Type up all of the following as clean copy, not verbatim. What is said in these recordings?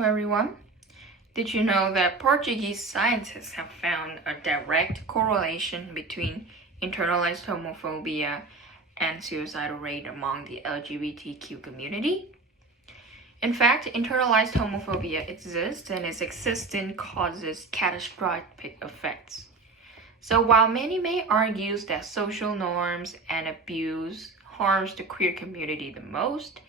Hello everyone. Did you know that Portuguese scientists have found a direct correlation between internalized homophobia and suicidal rate among the LGBTQ community? In fact, internalized homophobia exists and its existence causes catastrophic effects. So while many may argue that social norms and abuse harms the queer community the most,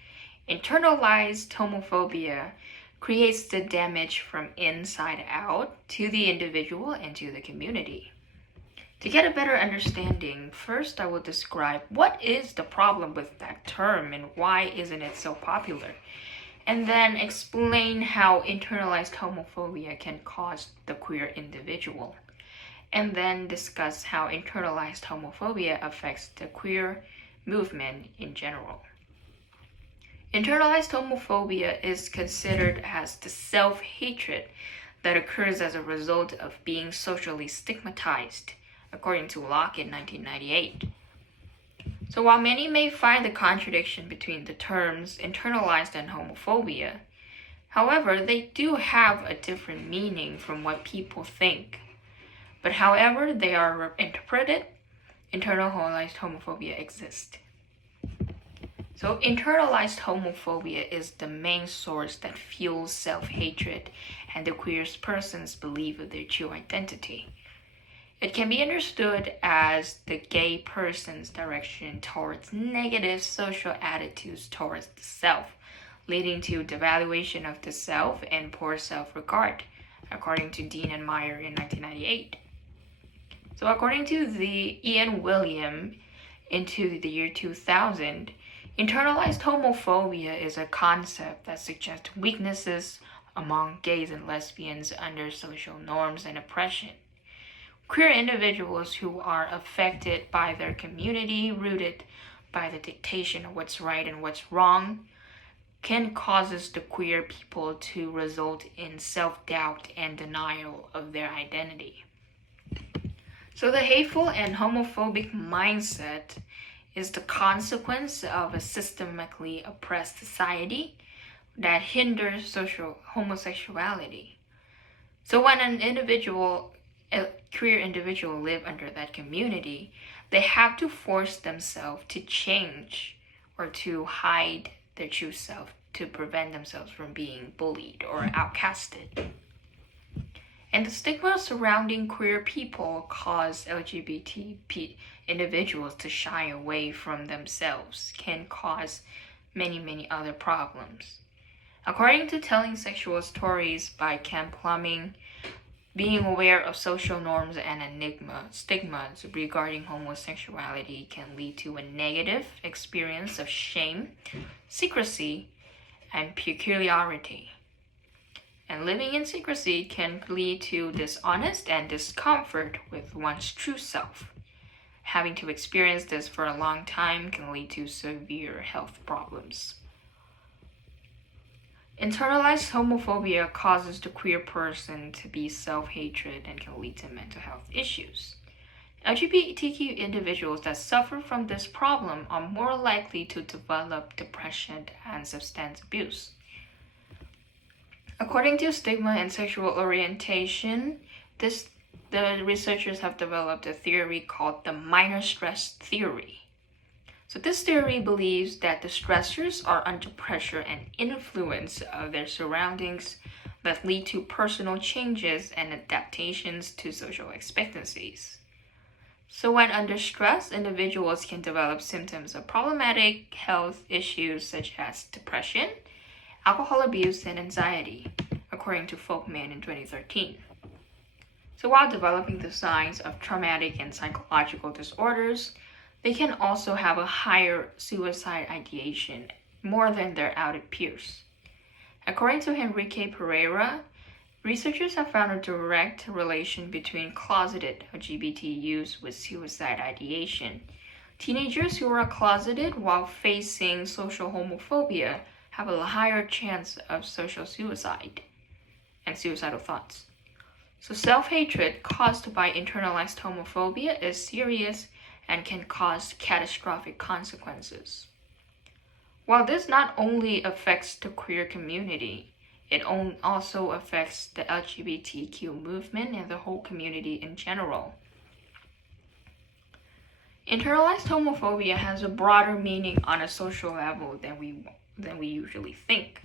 internalized homophobia creates the damage from inside out to the individual and to the community. To get a better understanding, first I will describe what is the problem with that term and why isn't it so popular, and then explain how internalized homophobia can cause the queer individual, and then discuss how internalized homophobia affects the queer movement in general. Internalized homophobia is considered as the self-hatred that occurs as a result of being socially stigmatized, according to Locke in 1998. So while many may find the contradiction between the terms internalized and homophobia, however, they do have a different meaning from what people think. But however they are interpreted, internalized homophobia exists. So internalized homophobia is the main source that fuels self-hatred and the queer person's belief of their true identity. It can be understood as the gay person's direction towards negative social attitudes towards the self, leading to devaluation of the self and poor self-regard, according to Dean and Meyer in 1998. So according to the Ian William into the year 2000, internalized homophobia is a concept that suggests weaknesses among gays and lesbians under social norms and oppression. Queer individuals who are affected by their community, rooted by the dictation of what's right and what's wrong, can cause the queer people to result in self-doubt and denial of their identity. So the hateful and homophobic mindset is the consequence of a systemically oppressed society that hinders social homosexuality. So when a queer individual live under that community, they have to force themselves to change or to hide their true self to prevent themselves from being bullied or outcasted. And the stigma surrounding queer people cause LGBT individuals to shy away from themselves, can cause many other problems. According to Telling Sexual Stories by Ken Plumbing, being aware of social norms and stigmas regarding homosexuality can lead to a negative experience of shame, secrecy, and peculiarity. And living in secrecy can lead to dishonest and discomfort with one's true self. Having to experience this for a long time can lead to severe health problems. Internalized homophobia causes the queer person to be self-hatred and can lead to mental health issues. LGBTQ individuals that suffer from this problem are more likely to develop depression and substance abuse. According to Stigma and Sexual Orientation, the researchers have developed a theory called the minor stress theory. So this theory believes that the stressors are under pressure and influence of their surroundings that lead to personal changes and adaptations to social expectancies. So when under stress, individuals can develop symptoms of problematic health issues such as depression, alcohol abuse, and anxiety, according to Folkman in 2013. So while developing the signs of traumatic and psychological disorders, they can also have a higher suicide ideation, more than their outed peers. According to Henrique Pereira, researchers have found a direct relation between closeted LGBT youth with suicide ideation. Teenagers who are closeted while facing social homophobia have a higher chance of social suicide and suicidal thoughts. So self-hatred caused by internalized homophobia is serious and can cause catastrophic consequences. While this not only affects the queer community, it also affects the LGBTQ movement and the whole community in general. Internalized homophobia has a broader meaning on a social level than we usually think.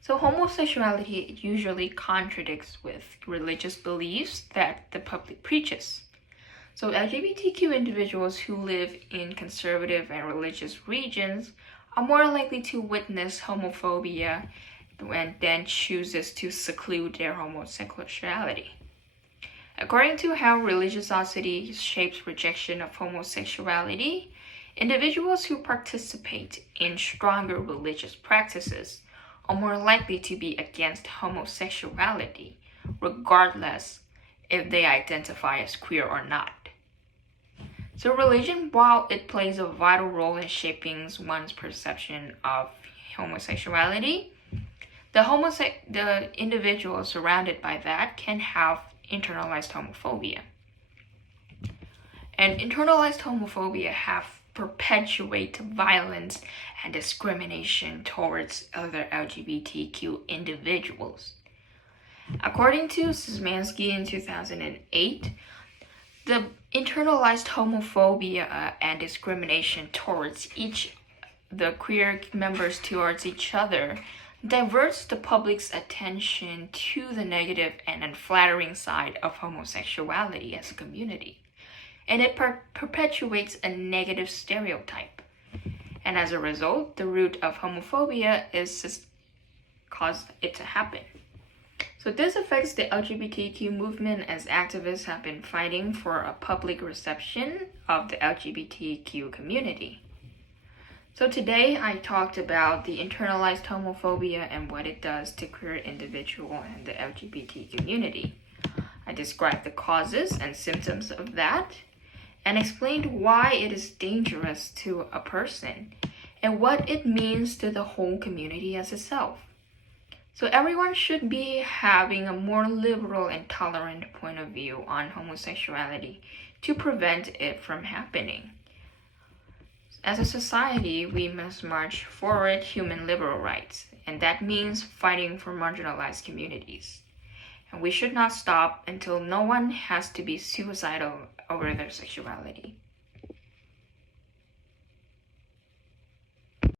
So homosexuality usually contradicts with religious beliefs that the public preaches. So LGBTQ individuals who live in conservative and religious regions are more likely to witness homophobia and then chooses to seclude their homosexuality. According to how religiosity shapes rejection of homosexuality, individuals who participate in stronger religious practices are more likely to be against homosexuality, regardless if they identify as queer or not. So religion, while it plays a vital role in shaping one's perception of homosexuality, the individual surrounded by that can have internalized homophobia. And internalized homophobia have perpetuate violence and discrimination towards other LGBTQ individuals. According to Szymanski in 2008, the internalized homophobia and discrimination towards the queer members towards each other diverts the public's attention to the negative and unflattering side of homosexuality as a community. And it perpetuates a negative stereotype. And as a result, the root of homophobia is caused it to happen. So this affects the LGBTQ movement as activists have been fighting for a public reception of the LGBTQ community. So today I talked about the internalized homophobia and what it does to queer individual and the LGBT community. I described the causes and symptoms of that and explained why it is dangerous to a person and what it means to the whole community as itself. So everyone should be having a more liberal and tolerant point of view on homosexuality to prevent it from happening. As a society, we must march forward human liberal rights, and that means fighting for marginalized communities. And we should not stop until no one has to be suicidal over their sexuality.